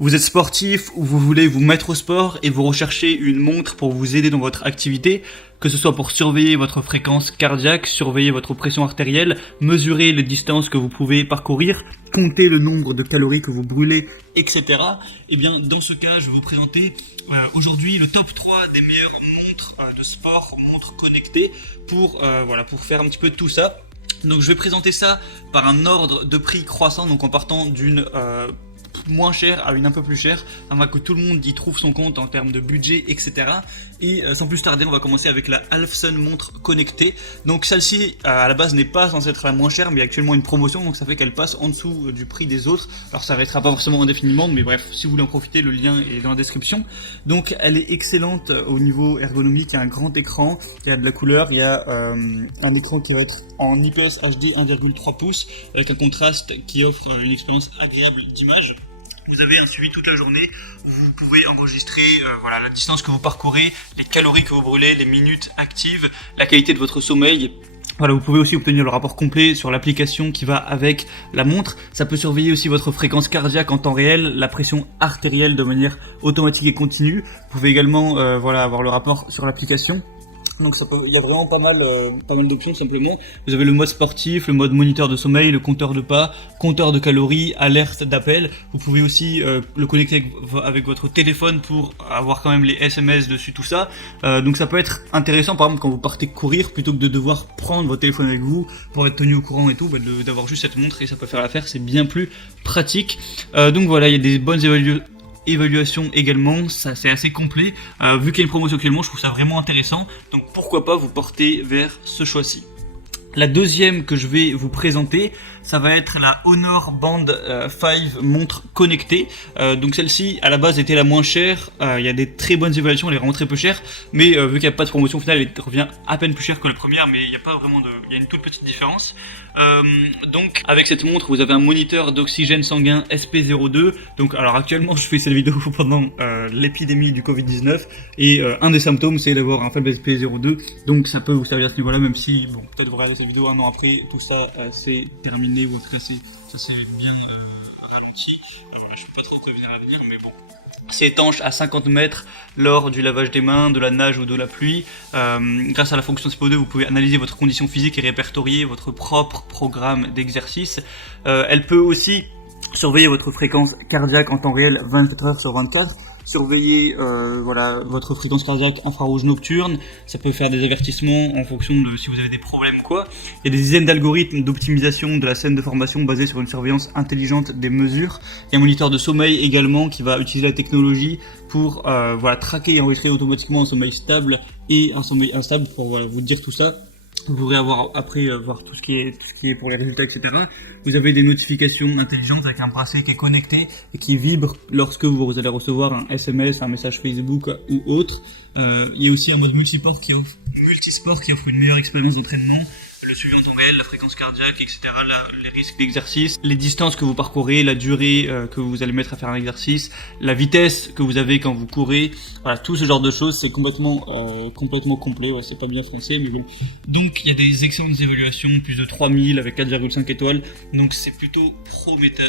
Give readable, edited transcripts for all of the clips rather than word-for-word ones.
Vous êtes sportif ou vous voulez vous mettre au sport et vous recherchez une montre pour vous aider dans votre activité, que ce soit pour surveiller votre fréquence cardiaque, surveiller votre pression artérielle, mesurer les distances que vous pouvez parcourir, compter le nombre de calories que vous brûlez, etc. Et bien dans ce cas, je vais vous présenter aujourd'hui le top 3 des meilleures montres de sport, montres connectées pour faire un petit peu de tout ça. Donc je vais présenter ça par un ordre de prix croissant, donc en partant d'une moins chère à une un peu plus chère, afin que tout le monde y trouve son compte en termes de budget, etc. Et sans plus tarder, on va commencer avec la Alphson montre connectée. Donc celle-ci à la base n'est pas censée être la moins chère, mais il y a actuellement une promotion, donc ça fait qu'elle passe en dessous du prix des autres. Alors ça restera pas forcément indéfiniment, mais bref, si vous voulez en profiter, le lien est dans la description. Donc elle est excellente au niveau ergonomique, il y a un grand écran, il y a de la couleur, il y a un écran qui va être en IPS HD 1,3 pouces avec un contraste qui offre une expérience agréable d'image. Vous avez un suivi toute la journée, vous pouvez enregistrer la distance que vous parcourez, les calories que vous brûlez, les minutes actives, la qualité de votre sommeil. Voilà, vous pouvez aussi obtenir le rapport complet sur l'application qui va avec la montre. Ça peut surveiller aussi votre fréquence cardiaque en temps réel, la pression artérielle de manière automatique et continue. Vous pouvez également avoir le rapport sur l'application. Donc il y a vraiment pas mal d'options simplement. Vous avez le mode sportif, le mode moniteur de sommeil, le compteur de pas, compteur de calories, alerte d'appel. Vous pouvez aussi le connecter avec votre téléphone pour avoir quand même les SMS dessus, tout ça. Donc ça peut être intéressant par exemple quand vous partez courir, plutôt que de devoir prendre votre téléphone avec vous pour être tenu au courant et tout, d'avoir juste cette montre et ça peut faire l'affaire, c'est bien plus pratique. Donc voilà, il y a des bonnes évaluation également, ça c'est assez complet. Vu qu'il y a une promotion actuellement, je trouve ça vraiment intéressant, donc pourquoi pas vous porter vers ce choix-ci. La deuxième que je vais vous présenter, ça va être la Honor Band 5 montre connectée. Donc celle-ci à la base était la moins chère, il y a des très bonnes évaluations, elle est vraiment très peu chère, mais vu qu'il n'y a pas de promotion finale, elle revient à peine plus chère que la première, mais il n'y a pas vraiment il y a une toute petite différence. Donc avec cette montre vous avez un moniteur d'oxygène sanguin SP02. Donc alors actuellement je fais cette vidéo pendant l'épidémie du Covid-19 et un des symptômes c'est d'avoir un faible SP02, donc ça peut vous servir à ce niveau là, même si bon, peut-être vous regardez cette vidéo un an après, tout ça c'est terminé ou en tout cas ça s'est bien ralenti. Voilà, je ne peux pas trop prévenir à venir, mais bon. C'est étanche à 50 mètres lors du lavage des mains, de la nage ou de la pluie. Grâce à la fonction SPO2, vous pouvez analyser votre condition physique et répertorier votre propre programme d'exercice. Elle peut aussi surveiller votre fréquence cardiaque en temps réel 24 heures sur 24. Surveiller votre fréquence cardiaque infrarouge nocturne, ça peut faire des avertissements en fonction de si vous avez des problèmes ou quoi. Il y a des dizaines d'algorithmes d'optimisation de la scène de formation basés sur une surveillance intelligente des mesures. Il y a un moniteur de sommeil également qui va utiliser la technologie pour traquer et enregistrer automatiquement un sommeil stable et un sommeil instable pour vous dire tout ça. Vous pourrez avoir après voir tout ce qui est pour les résultats, etc. Vous avez des notifications intelligentes avec un bracelet qui est connecté et qui vibre lorsque vous allez recevoir un SMS, un message Facebook ou autre. Il y a aussi un mode multisport qui offre une meilleure expérience d'entraînement, le suivi en temps réel, la fréquence cardiaque, etc., les risques d'exercice, les distances que vous parcourez, la durée que vous allez mettre à faire un exercice, la vitesse que vous avez quand vous courez, voilà, tout ce genre de choses, c'est complètement complet, c'est pas bien français, mais bon. Donc il y a des excellentes évaluations, plus de 3000 avec 4,5 étoiles, donc c'est plutôt prometteur.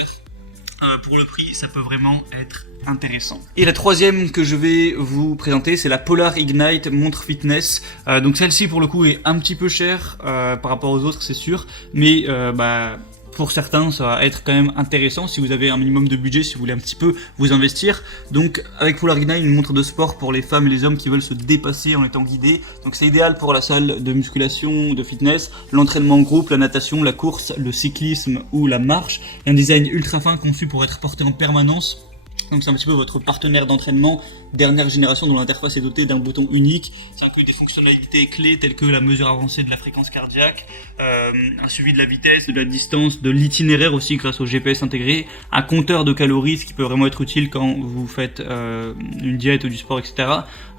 Pour le prix, ça peut vraiment être intéressant. Et la troisième que je vais vous présenter, c'est la Polar Ignite montre fitness. Donc celle-ci pour le coup est un petit peu chère par rapport aux autres, c'est sûr, mais pour certains ça va être quand même intéressant si vous avez un minimum de budget, si vous voulez un petit peu vous investir. Donc avec Polar Ignite, une montre de sport pour les femmes et les hommes qui veulent se dépasser en étant guidés. Donc c'est idéal pour la salle de musculation, de fitness, l'entraînement en groupe, la natation, la course, le cyclisme ou la marche. Il y a un design ultra fin conçu pour être porté en permanence. Donc c'est un petit peu votre partenaire d'entraînement dernière génération dont l'interface est dotée d'un bouton unique. Ça inclut des fonctionnalités clés telles que la mesure avancée de la fréquence cardiaque, un suivi de la vitesse, de la distance, de l'itinéraire aussi grâce au GPS intégré, un compteur de calories, ce qui peut vraiment être utile quand vous faites une diète ou du sport, etc.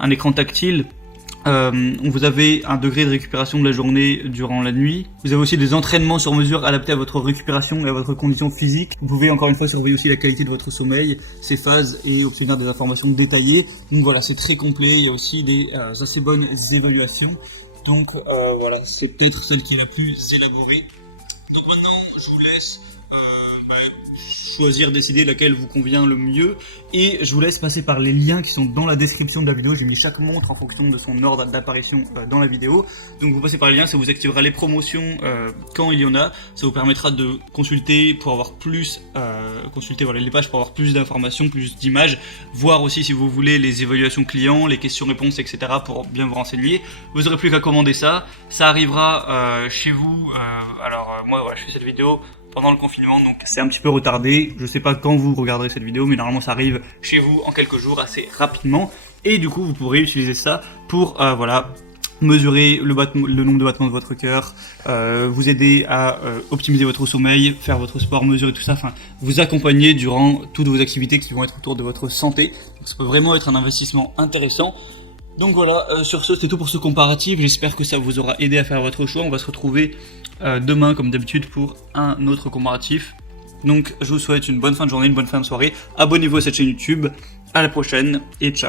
Un écran tactile. Vous avez un degré de récupération de la journée durant la nuit. Vous avez aussi des entraînements sur mesure adaptés à votre récupération et à votre condition physique. Vous pouvez encore une fois surveiller aussi la qualité de votre sommeil, ses phases et obtenir des informations détaillées. Donc voilà, c'est très complet. Il y a aussi des assez bonnes évaluations. Donc c'est peut-être celle qui est la plus élaborée. Donc maintenant, je vous laisse choisir, décider laquelle vous convient le mieux. Et je vous laisse passer par les liens qui sont dans la description de la vidéo. J'ai mis chaque montre en fonction de son ordre d'apparition dans la vidéo. Donc vous passez par les liens, ça vous activera les promotions quand il y en a. Ça vous permettra de consulter pour avoir plus, consulter voilà, les pages pour avoir plus d'informations, plus d'images, voir aussi si vous voulez les évaluations clients, les questions-réponses, etc. pour bien vous renseigner. Vous n'aurez plus qu'à commander ça. Ça arrivera chez vous. Moi voilà, je fais cette vidéo pendant le confinement, donc c'est un petit peu retardé. Je sais pas quand vous regarderez cette vidéo, mais normalement ça arrive chez vous en quelques jours, assez rapidement. Et du coup, vous pourrez utiliser ça pour voilà, mesurer le nombre de battements de votre cœur, vous aider à optimiser votre sommeil, faire votre sport, mesurer tout ça, enfin vous accompagner durant toutes vos activités qui vont être autour de votre santé. Donc ça peut vraiment être un investissement intéressant. Donc voilà, sur ce, c'était tout pour ce comparatif. J'espère que ça vous aura aidé à faire votre choix. On va se retrouver demain, comme d'habitude, pour un autre comparatif. Donc je vous souhaite une bonne fin de journée, une bonne fin de soirée. Abonnez-vous à cette chaîne YouTube. À la prochaine et ciao.